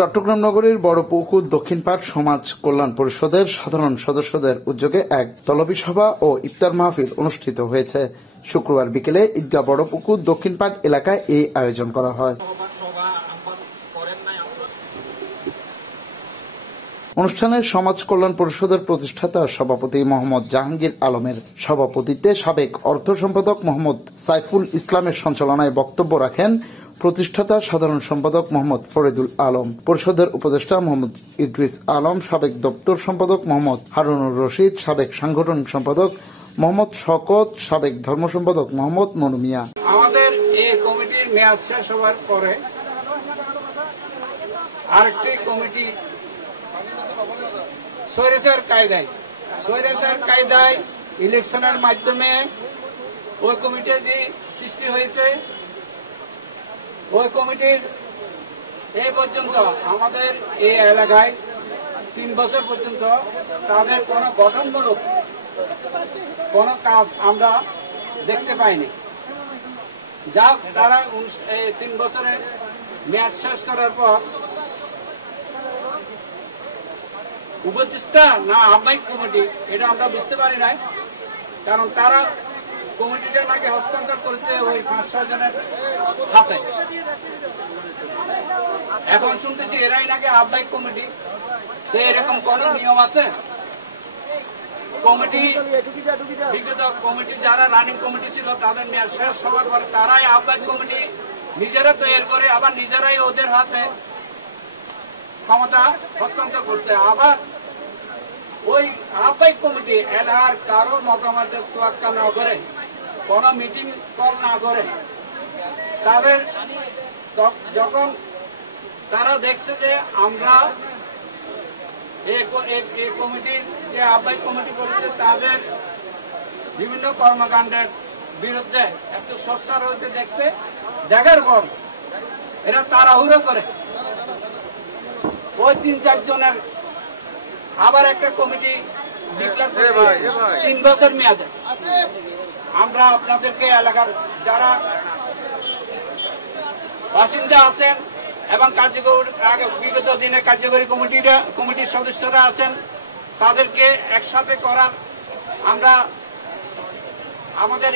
চট্টগ্রাম নগরীর বড়পুকুর দক্ষিণপাড় সমাজ কল্যাণ পরিষদের সাধারণ সদস্যদের উদ্যোগে এক তলবি সভা ও ইফতার মাহফিল অনুষ্ঠিত হয়েছে। শুক্রবার বিকেলে ঈদগাহ বড়পুকুর দক্ষিণপাড় এলাকায় এই আয়োজন করা হয়। অনুষ্ঠানে সমাজ কল্যাণ পরিষদের প্রতিষ্ঠাতা সভাপতি মোহাম্মদ জাহাঙ্গীর আলমের সভাপতিত্বে সাবেক অর্থ সম্পাদক মোহাম্মদ সাইফুল ইসলামের সঞ্চালনায় বক্তব্য রাখেন প্রতিষ্ঠাতা সাধারণ সম্পাদক মোহাম্মদ ফরিদুল আলম, পরিষদের উপদেষ্টা মোহাম্মদ ইদ্রিস আলম, সাবেক দপ্তর সম্পাদক মোহাম্মদ হারুনুর রশিদ, সাবেক সাংগঠনিক সম্পাদক মোহাম্মদ শওকত, সাবেক ধর্ম সম্পাদক মোহাম্মদ মনু মিয়া। আমাদের এই কমিটির মেয়াদ শেষ হওয়ার পরে আরেকটি কমিটি স্বৈরাচার কায়দায় ইলেকশনের মাধ্যমে ওই কমিটির সৃষ্টি হয়েছে। ওই কমিটির এই পর্যন্ত আমাদের এই এলাকায় 3 বছর পর্যন্ত তাদের কোন গঠনমূলক কোন কাজ আমরা দেখতে পাইনি। যা তারা 3 বছরের মেয়াদ শেষ করার পর উপদেষ্টা না আহ্বায়ক কমিটি এটা আমরা বুঝতে পারি নাই, কারণ তারা কমিটিটা নাকি হস্তান্তর করেছে ওই 5-6 জনের হাতে। এখন শুনতেছি এরাই নাকি আহ্বায়ক কমিটি। তো এরকম কোন নিয়ম আছে? কমিটি বিগত কমিটি যারা রানিং কমিটি ছিল তাদের মেয়াদ শেষ হওয়ার পর তারাই আহ্বায়ক কমিটি নিজেরা তৈরি করে আবার নিজেরাই ওদের হাতে ক্ষমতা হস্তান্তর করছে। আবার ওই আহ্বায়ক কমিটি এলাকার কারো মতামতের তোয়াক্কা না করে, কোন মিটিং কল না করে, তাদের যখন তারা দেখছে যে আমরা এই কমিটির যে আহ্বায়ক কমিটি করেছে তাদের বিভিন্ন কর্মকাণ্ডের বিরুদ্ধে একটু সোচ্চার হইতে দেখছে, দেখার পর এরা তাড়াহুড়ো করে ওই 3-4 জনের আবার একটা কমিটি ডিক্লেয়ার করে 3 বছর মেয়াদে। আমরা আপনাদেরকে এলাকার যারা বাসিন্দা আছেন এবং বিগত দিনে কার্যকরী কমিটির সদস্যরা আছেন তাদেরকে একসাথে করার আমরা আমাদের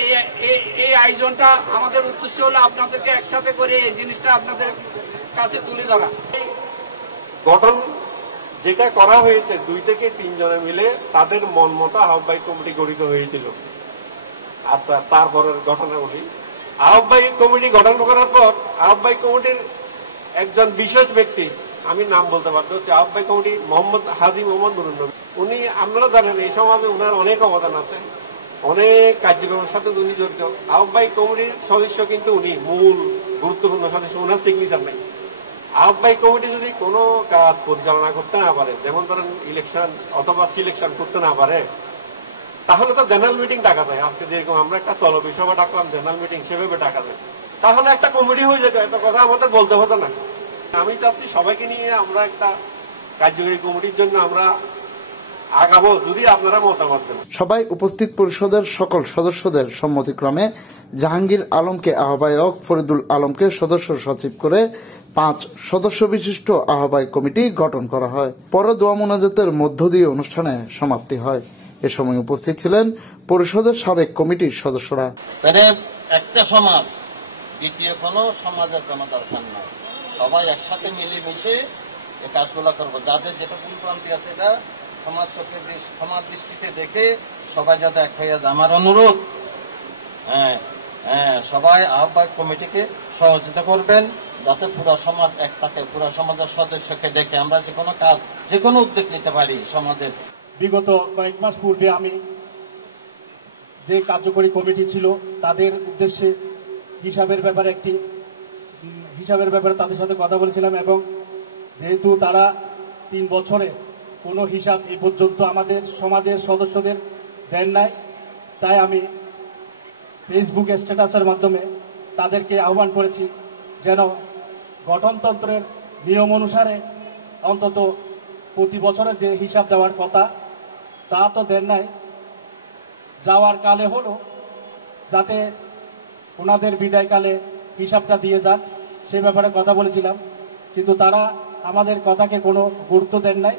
এই আয়োজনটা আমাদের উদ্দেশ্য হলো আপনাদেরকে একসাথে করে এই জিনিসটা আপনাদের কাছে তুলে ধরা। গঠন যেটা করা হয়েছে 2 থেকে 3 জনে মিলে তাদের মন মতো আহ্বায়ক কমিটি গঠিত হয়েছিল। আচ্ছা, তারপরের ঘটনা বলি। আহ্বায়ক কমিটি গঠন করার পর আহ্বায়ক কমিটির একজন বিশেষ ব্যক্তি, আমি নাম বলতে পারবো, হচ্ছে আহ্বায়ক কমিটি হাজী মোহাম্মদ নুরুন নবী। উনি, আপনারা জানেন এই সমাজে উনার অনেক অবদান আছে, অনেক কার্যক্রমের সাথে উনি জড়িত। আহ্বায়ক কমিটির সদস্য কিন্তু উনি মূল গুরুত্বপূর্ণ সদস্য, উনার সিগনেচার নাই। আহ্বায়ক কমিটি যদি কোনো কাজ পরিচালনা করতে না পারে, যেমন ধরেন ইলেকশন অথবা সিলেকশন করতে না পারে, তাহলে তো জেনারেল মিটিং ডাকা যায়। আজকে যেরকম আমরা একটা তলবি সভা ডাকলাম, জেনারেল মিটিং সেভাবে ডাকা যায়, তাহলে একটা কমিটি হয়ে যাবে। এত কথা আমাদের বলতে হতো না। আমি চাচ্ছি সবাইকে নিয়ে আমরা একটা কার্যকরী কমিটির জন্য আমরা আগাবো, যদি আপনারা মতামত দেন। সবাই উপস্থিত পরিষদের সকল সদস্যদের সম্মতিক্রমে জাহাঙ্গীর আলমকে আহ্বায়ক, ফরিদুল আলমকে সদস্য সচিব করে 5 সদস্য বিশিষ্ট আহ্বায়ক কমিটি গঠন করা হয়। পরে দোয়া মোনাজাতের মধ্য দিয়ে অনুষ্ঠানে সমাপ্তি হয়। এ সময় উপস্থিত ছিলেন পরিষদের সাবেক কমিটির সদস্যরা। একটা সমাজ দ্বিতীয় কোন সমাজের কোন দরকার নাই, সবাই একসাথে মিলেমিশে এই কাজগুলো করবো। যাদের যেটা ভুল প্রান্তি আছে এটা সমাজ দৃষ্টিতে দেখে সবাই যাতে এক হয়ে যায়। আমার অনুরোধ, সবাই আহ্বায়ক কমিটিকে সহযোগিতা করবেন যাতে পুরো সমাজ এক থাকে, পুরো সমাজের সদস্যকে দেখে আমরা যে কোনো কাজ, যে কোনো উদ্যোগ নিতে পারি সমাজের। বিগত কয়েক মাস পূর্বে আমি যে কার্যকরী কমিটি ছিল তাদের উদ্দেশ্যে হিসাবের ব্যাপারে তাদের সাথে কথা বলেছিলাম, এবং যেহেতু তারা 3 বছরে কোনো হিসাব এই পর্যন্ত আমাদের সমাজের সদস্যদের দেন নাই, তাই আমি ফেসবুক স্ট্যাটাসের মাধ্যমে তাদেরকে আহ্বান করেছি যেন গঠনতন্ত্রের নিয়ম অনুসারে অন্তত প্রতি বছরে যে হিসাব দেওয়ার কথা তা তো দেন নাই, যাওয়ার কালে হলো যাতে ওনাদের বিদায়কালে হিসাবটা দিয়ে যান, সে ব্যাপারে কথা বলেছিলাম। কিন্তু তারা আমাদের কথাকে কোনো গুরুত্ব দেন নাই।